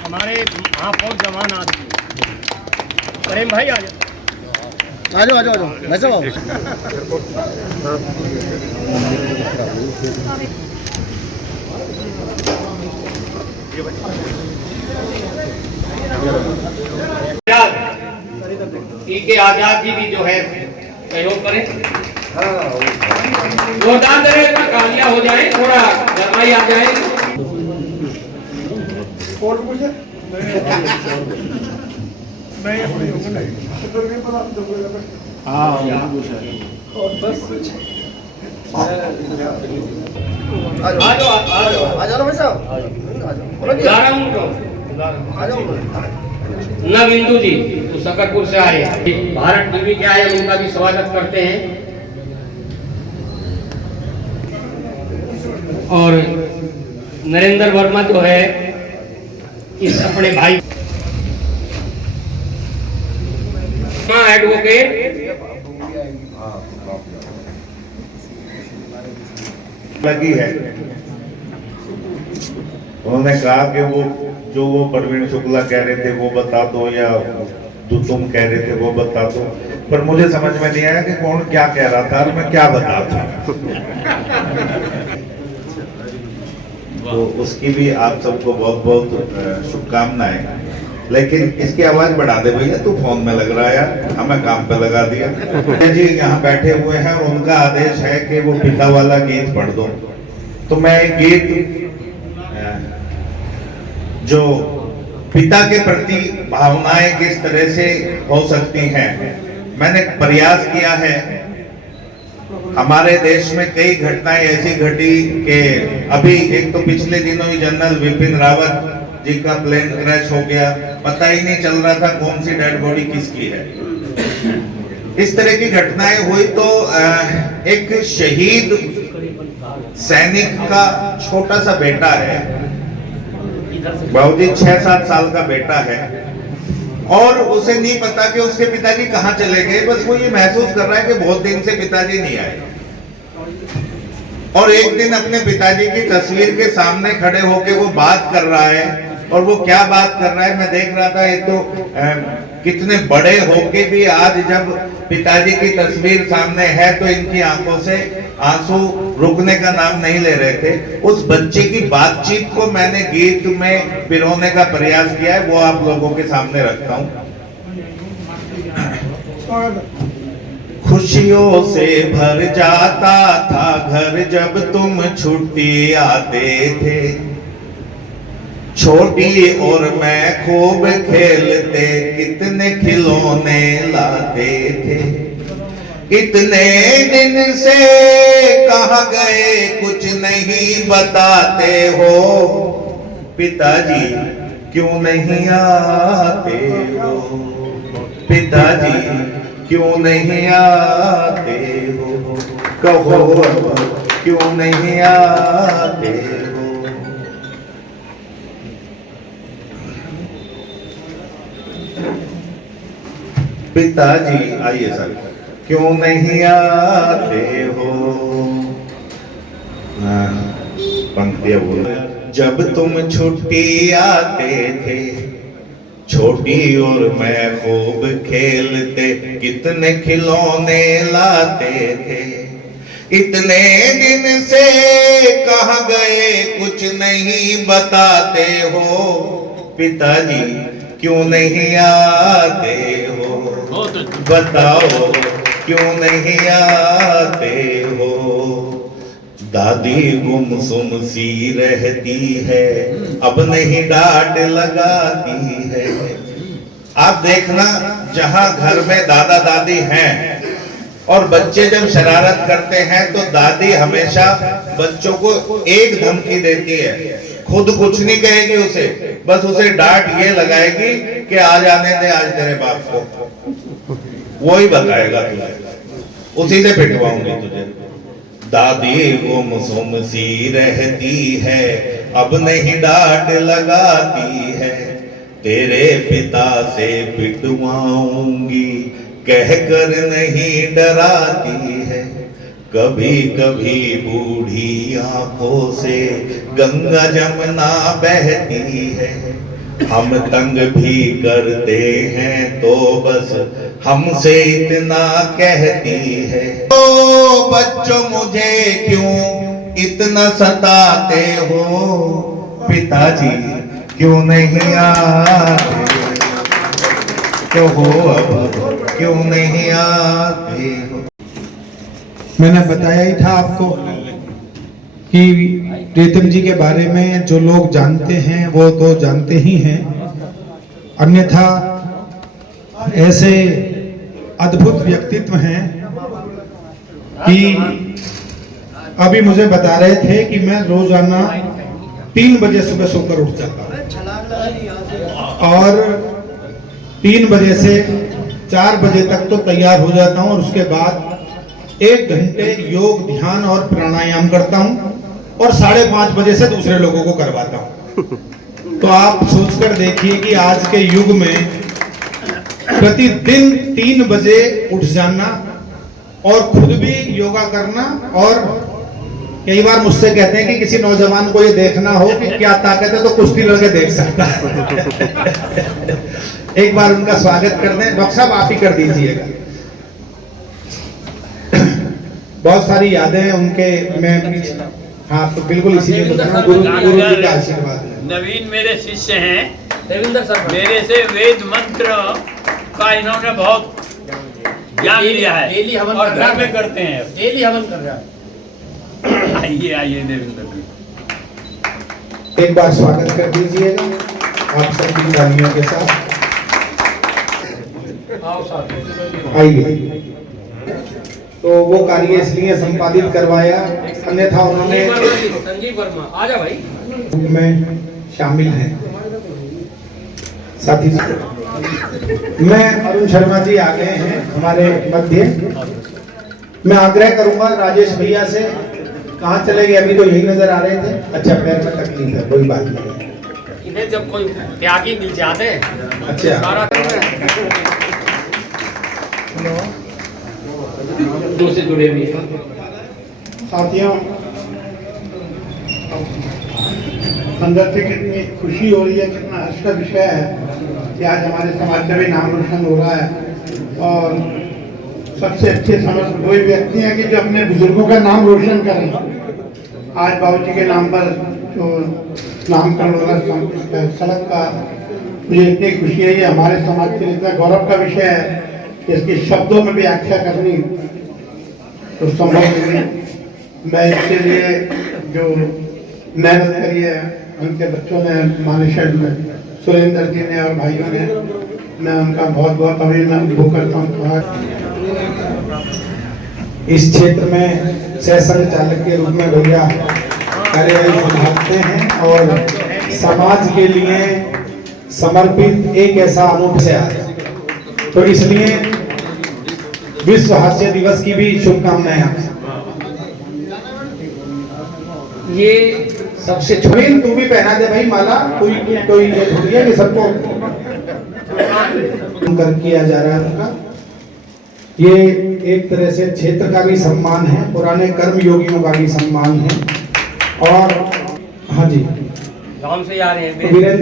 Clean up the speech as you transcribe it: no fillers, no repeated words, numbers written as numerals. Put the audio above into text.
हमारे महापौर जवान आदमी प्रेम भाई आ जाओ आ जाओ वैसे आओ। के आजाद जी भी जो है सहयोग करें, जोरदार तरह का तालियां हो जाए, थोड़ा गरमाई आ जाए। नविंदु जी तो सकरपुर से आए, भारत टीवी के आए, उनका भी स्वागत करते हैं। और नरेंद्र वर्मा जो है इस अपने भाई एडवोकेट लगी है। उन्होंने कहा कि वो प्रवीण शुक्ला कह रहे थे वो बता दो, या जो तुम कह रहे थे वो बता दो, पर मुझे समझ में नहीं आया कि कौन क्या कह रहा था और मैं क्या बता दूं। तो उसकी भी आप सबको बहुत बहुत शुभकामनाएं। लेकिन इसकी आवाज बढ़ा दे भैया, तू फोन में लग रहा है, हमें काम पे लगा दिया। जी यहाँ बैठे हुए हैं और उनका आदेश है कि वो पिता वाला गीत पढ़ दो। तो मैं एक गीत जो पिता के प्रति भावनाएं किस तरह से हो सकती हैं, मैंने प्रयास किया है। हमारे देश में कई घटनाएं ऐसी घटी कि अभी एक तो पिछले दिनों ही जनरल विपिन रावत जी का प्लेन क्रैश हो गया, पता ही नहीं चल रहा था कौन सी डेड बॉडी किसकी है। इस तरह की घटनाएं हुई तो एक शहीद सैनिक का छोटा सा बेटा है, बाबूजी 6-7 साल का बेटा है, और उसे नहीं पता कि उसके पिताजी कहाँ चले गए। बस वो ये महसूस कर रहा है कि बहुत दिन से पिताजी नहीं आए, और एक दिन अपने पिताजी की तस्वीर के सामने खड़े होकर वो बात कर रहा है। और वो क्या बात कर रहा है मैं देख रहा था। ये तो कितने बड़े होके भी आज जब पिताजी की तस्वीर सामने है तो इनकी आंखों से आंसू रुकने का नाम नहीं ले रहे थे। उस बच्चे की बातचीत को मैंने गीत में पिरोने का प्रयास किया है, वो आप लोगों के सामने रखता हूँ। खुशियों से भर जाता था घर जब तुम छुट्टी आते थे, छोटी और मैं खूब खेलते, कितने खिलौने लाते थे। इतने दिन से कहाँ गए कुछ नहीं बताते हो, पिताजी क्यों नहीं आते हो, पिताजी क्यों नहीं आते हो, कहो क्यों नहीं आते हो। पिताजी आइए सर, क्यों नहीं आते हो। पंक्तियां बोल, जब तुम छुट्टी आते थे, छोटी और मैं खूब खेलते, कितने खिलौने लाते थे। इतने दिन से कहाँ गए कुछ नहीं बताते हो, पिताजी क्यों नहीं आते हो, बताओ क्यों नहीं आते हो। दादी गुमसुम सी रहती है, अब नहीं डांट लगाती है। आप देखना जहां घर में दादा दादी हैं और बच्चे जब शरारत करते हैं तो दादी हमेशा बच्चों को एक धमकी देती है, खुद कुछ नहीं कहेगी उसे, बस उसे डांट ये लगाएगी कि आ जाने दे आज तेरे बाप को, वो ही बताएगा तुझे, उसी से पिटवाऊंगी तुझे। दादी गुमसुम सी रहती है, अब नहीं डांट लगाती है, तेरे पिता से पिटवाऊंगी कहकर नहीं डराती है, कभी कभी बूढ़ी आंखों से गंगा जमुना बहती है, हम तंग भी करते हैं तो बस हमसे इतना कहती है। ओ बच्चों मुझे क्यों इतना सताते हो, पिताजी क्यों नहीं आते, क्यों हो अब क्यों नहीं आते हो। मैंने बताया ही था आपको कि प्रीतम जी के बारे में जो लोग जानते हैं वो तो जानते ही हैं, अन्यथा ऐसे अद्भुत व्यक्तित्व हैं कि अभी मुझे बता रहे थे कि मैं रोजाना 3 बजे सुबह सोकर उठ जाता हूँ और 3 बजे से 4 बजे तक तो तैयार हो जाता हूँ और उसके बाद 1 घंटे योग ध्यान और प्राणायाम करता हूँ और 5:30 बजे से दूसरे लोगों को करवाता हूँ। तो आप सोचकर देखिए कि आज के युग में प्रतिदिन 3 बजे उठ जाना और खुद भी योगा करना, और कई बार मुझसे कहते हैं कि किसी नौजवान को ये देखना हो कि क्या ताकत है तो कुश्ती लड़के देख सकता है। एक बार उनका स्वागत कर दें, डॉक्टर साहब आप ही कर दीजिएगा। बहुत सारी यादें हैं उनके, मैं हाँ तो बिल्कुल इसीलिए गुरु जी का आशीर्वाद है। नवीन मेरे शिष्य हैं, देवेंद्र सर मेरे से वेद मंत्र का इन्होंने बहुत ज्ञान लिया है डेली हवन और कर रहा घर में है। करते हैं। डेली हवन कर रहा है। आइए आइए देवेंद्र जी, एक बार स्वागत कर दीजिएगा आप सबकी तालियों के साथ। आओ सर। आइए। तो वो कार्य इसलिए संपादित करवाया, अन्यथा उन्होंने संजीव वर्मा आ जा भाई में शामिल हैं। साथ ही मैं अरुण शर्मा जी आ गए हैं हमारे मध्य। मैं आग्रह करूंगा राजेश भैया से, कहाँ चले गए, अभी तो यही नजर आ रहे थे। अच्छा पैर में तकलीफ है, कोई बात नहीं है। इन्हें जब कोई त्यागी मिल जाते अच्छा सारा से जुड़े हुए साथियों, अंदर से कितनी खुशी हो रही है, कितना हर्ष का विषय है कि आज हमारे समाज का भी नाम रोशन हो रहा है। और सबसे अच्छे समझ वही व्यक्ति हैं कि जो अपने बुजुर्गों का नाम रोशन करें। आज बाबूजी के नाम पर जो नामकरण हो रहा है सड़क का, मुझे इतनी खुशी है। ये हमारे समाज के लिए इतना गौरव का विषय है कि इसकी शब्दों में भी व्याख्या करनी तो संभव नहीं। मैं इसके लिए जो मेहनत करी है उनके बच्चों ने, मानेसर में सुरेंद्र जी ने और भाइयों ने, मैं उनका बहुत बहुत अभिनंदन करता हूँ। इस क्षेत्र में सह संचालक के रूप में भैया कार्यवाही संभालते हैं और समाज के लिए समर्पित एक ऐसा अनूठा से आया, तो इसलिए विश्व हास्य दिवस की भी शुभकामनाएं आपसे। ये सबसे छोटी तू भी पहना दे भाई माला, कोई कोई ये थोड़ी है कि सबको कर किया जा रहा है उनका। ये एक तरह से क्षेत्र का भी सम्मान है, पुराने कर्म योगियों का भी सम्मान है। और हाँ जी गांव से आ रहे हैं वीरेंद्र